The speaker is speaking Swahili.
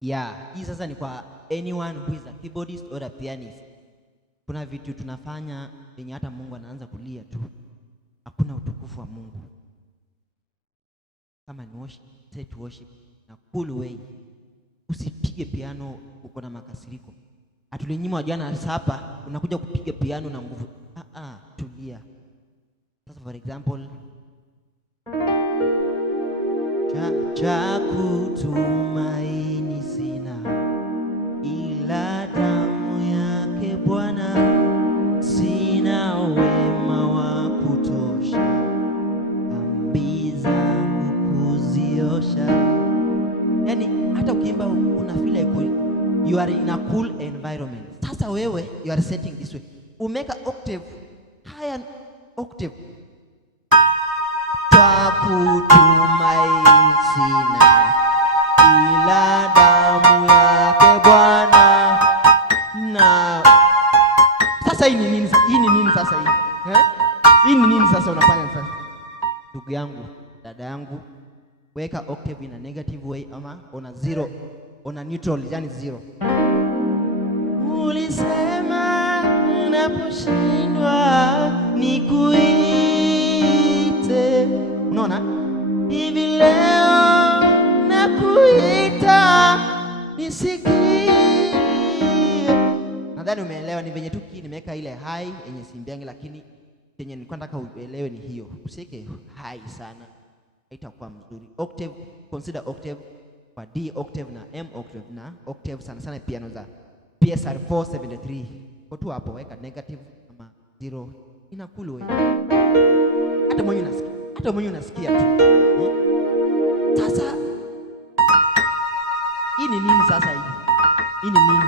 Yeah, hii sasa ni kwa anyone who is a keyboardist or a pianist. Kuna vitu tunafanya yenye hata Mungu anaanza kulia tu. Hakuna utukufu wa Mungu. Kama ni worship, set worship na cool way. Usipige piano uko na makasiriko. Atulinyimwa jana hapa unakuja kupiga piano na nguvu. Tulia. Sasa for example, cha kutumaini sina ila damu yake Bwana, sina wema wa kutosha dhambi zangu kuziosha. Yani hata ukiimba una feel like you are in a cool environment. Sasa wewe you are setting this way, umeka octave higher octave. Cha kutumaini sina ila damu yake Bwana. Na sasa hii ni nini? Hii ni nini sasa hii? Hii ni nini sasa unafanya sasa? Ndugu yangu, dada yangu, weka octave in a negative way ama on a zero, on a neutral, yani zero. Ulisema naposhindwa nikuite. Unaona? Hivi leo nakuita nisikie. Nadhani umeelewa ni venye tu nimeweka ile high yenye simbiangi, lakini yenye nilikuwa nataka uelewe ni hiyo. Usiweke high sana, haitakuwa mzuri. Octave, consider octave kwa D octave na M octave na octave sana sana piano za PSR 473. Kwa tu hapo weka negative ama zero, ina cool way. Hata mwenye unasikia tu. Sasa hii ni nini sasa hii? Hii ni nini?